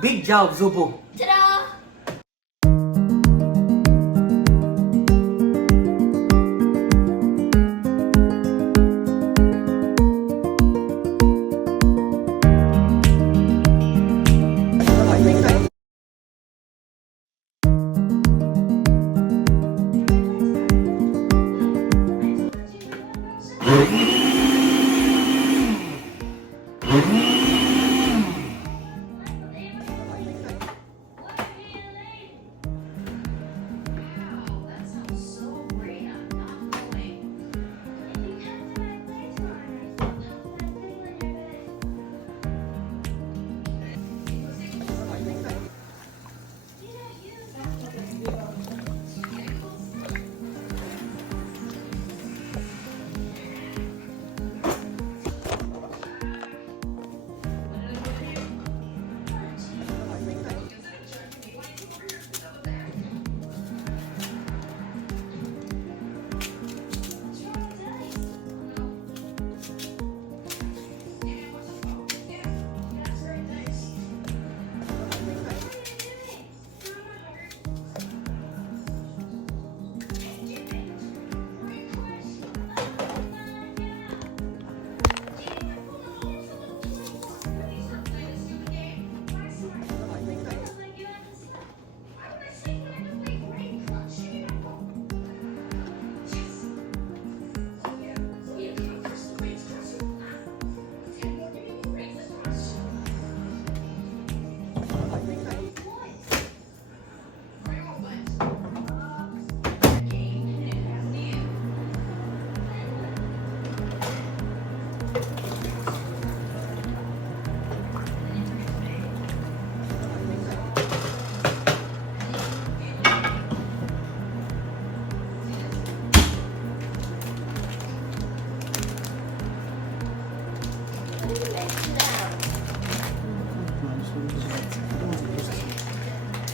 Big job, Zobo. Ta-da!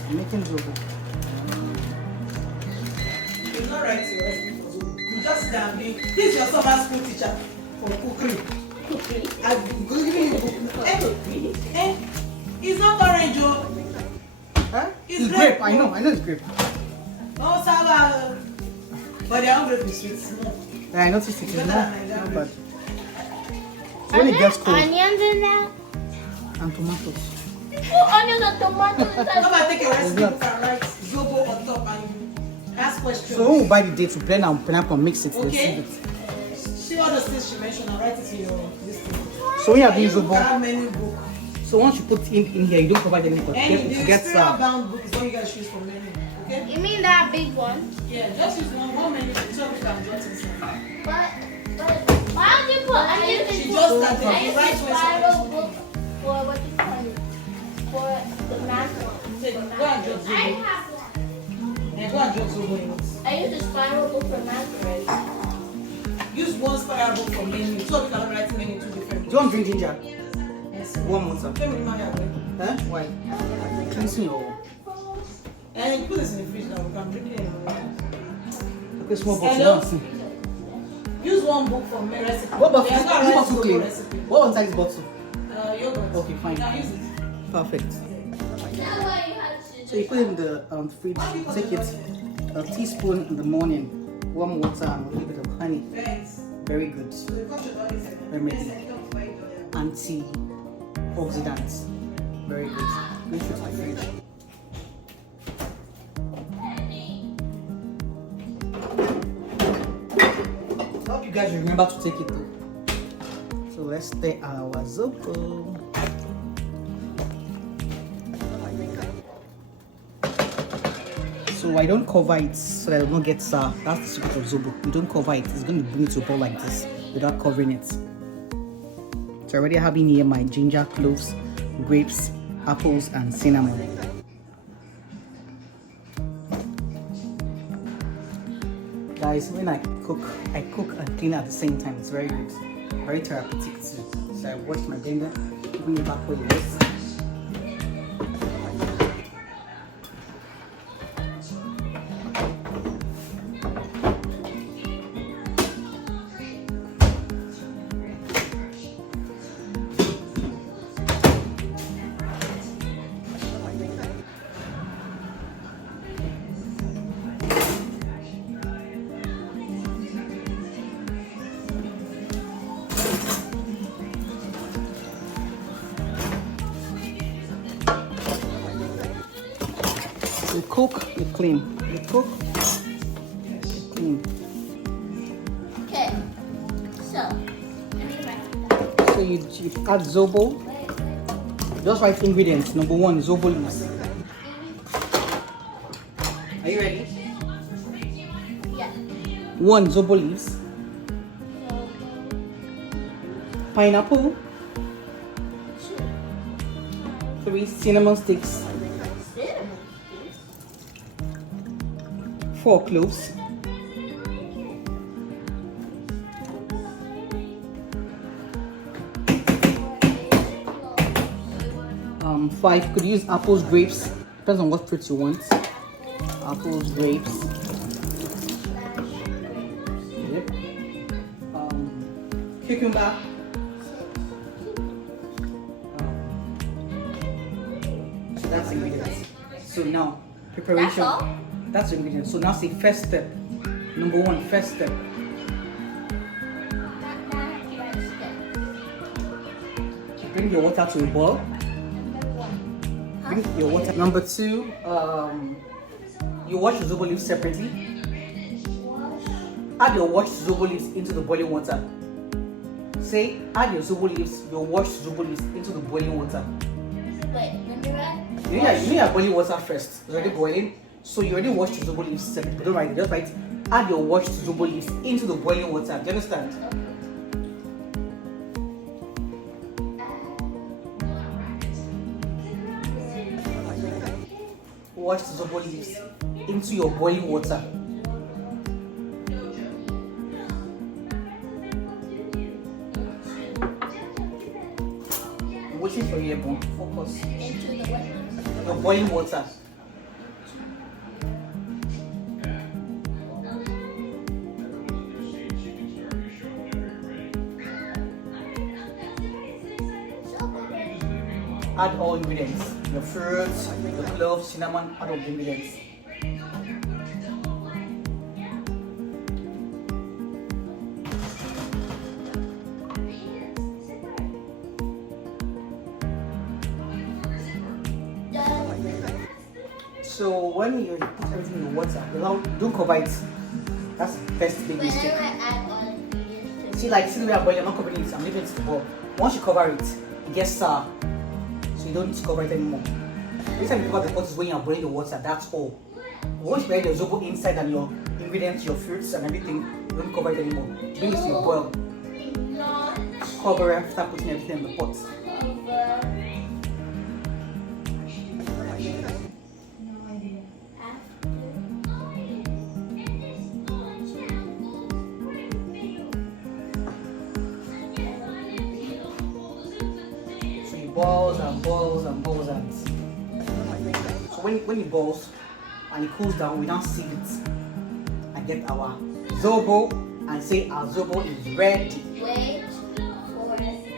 I'm making Zobo. It's not right to recipe for Zobo. You just damn me. This is your summer school teacher for cookery. I've been giving you book. It's not orange, oh. Huh? It's grape. grape. I know it's grape. No, sour. But the own grape is sweet. Yeah, I noticed it. It's Better not than Nigerian bad. grape. So when it gets cold, Onions in there? and tomatoes. Put onions and tomatoes How inside. about take a recipe not. book and write Zobo on top and ask questions? So when we buy the dates, we blend and pineapple and mix it. Okay. Let's see it. See all those things she mentioned and write it in your this thing. So when you are doing You Zobo, have many book. so once you put in here, you don't provide any but Any it the gets spiral bound book is what you guys choose for menu. Okay? You mean that big one? Yeah, just use one menu so we can jot inside. But why don't you put? I used She to just started I the used right to way. spiral book for what you call it for the math one. Say, go and jot I Zobo. have one. Yeah, go and jot Zobo in it. I used a spiral book for math already. Use one spiral book for menu so we cannot write menu two different Do you want to drink ginger? Yes. One water. Tell me money away. Huh? Why? Cleansing your And you put this in the fridge now, we can drink it in the morning. okay, small bottle. Hello? Let's see. Use one book for my recipe. What bottle? Yeah, This go and write bottle Zobo clean. recipe. What inside this bottle? Yogurt. Okay, fine. You can use it. Perfect. That way you had to So you put it in the fridge. Take it a teaspoon in the morning, warm water, and a little bit of honey. Thanks. Very good. So the culture about it. Remedy. Yes, I don't buy it. Antioxidants. Very good. Go straight to the fridge. I hope you guys remember to take it though. So let's stir our Zobo. So I don't cover it so that it will not get sour. That's the secret of Zobo. You don't cover it. It's going to bring it to a boil like this without covering it. So I already have in here my ginger, cloves, grapes, apples, and cinnamon. Guys, when I cook and clean at the same time. It's very good. Very therapeutic too. So I washed my blender, bring it back where it is. You cook, you clean. You cook, you clean. Okay. So, So you add zobo. Just write ingredients. Number 1, zobo leaves. Are you ready? yeah. 1, zobo leaves. Pineapple. 3, cinnamon sticks. 4, cloves. 5, could use apples, grapes. Depends on what fruits you want. Apples, grapes. Yep. Cucumber. So that's the ingredients. So now, preparation. That's all? That's the ingredients. So now say first step. Number 1, first step. Bring your water to a boil. Bring your water. Number 2, you wash the zobo leaves separately. Add your washed zobo leaves into the boiling water. Say, add your zobo leaves, your washed zobo leaves into the boiling water. Wait, let me write. You need your boiling water first. It's already boiling. So you already washed your zobo leaves separately. Don't write it, just write, add your washed zobo leaves into the boiling water. Do you understand? Wash the zobo leaves into your boiling water. I'm waiting for you, Ebon. Focus. Into the what? Your boiling water. Add all ingredients. Your fruits, your cloves, cinnamon, add all the ingredients. So when you put everything in the water, don't cover it. That's the first big mistake. Whenever I add all ingredients, See the way I'm boiling, I'm not covering it, I'm leaving it to boil. Once you cover it, it gets sour. So you don't need to cover it anymore. Every time you cover the pot is when you're boiling the water, that's all. Once you add your zobo inside and your ingredients, your fruits and everything, you don't cover it anymore. Bring it to the boil. not Cover it after putting everything in the pot. cover. So it boils and boils and boils and so when it boils and it cools down, we now sieve it and get our zobo and say our zobo is ready. Wait for it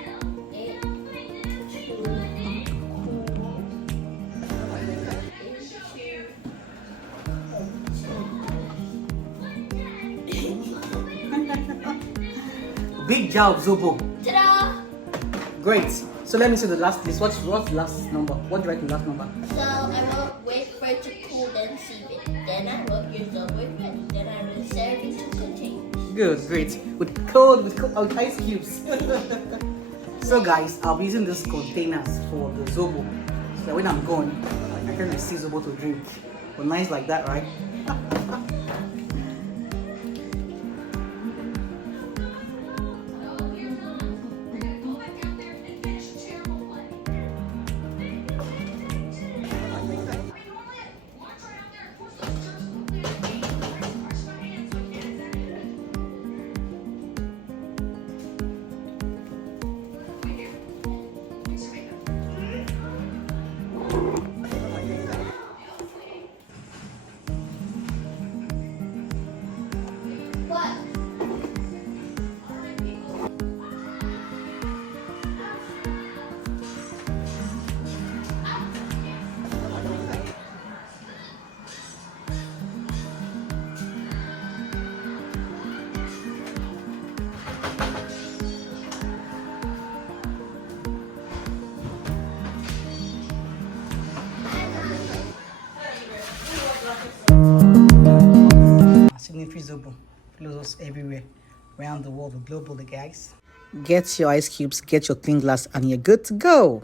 Big job, zobo. Ta-da! Great. So let me see the last list. What's the last number? What do you write in the last number? So I wrote wait for it to cool, then sieve it. Then I wrote your zobo is ready. Then I wrote serve into containers. Good, great. With ice cubes. So guys, I'll be using these containers for the zobo. So when I'm gone, I can receive zobo to drink. But nice like that, right? What? Significant zobo follows us everywhere around the world globally, guys. Get your ice cubes, get your clean glass, and you're good to go.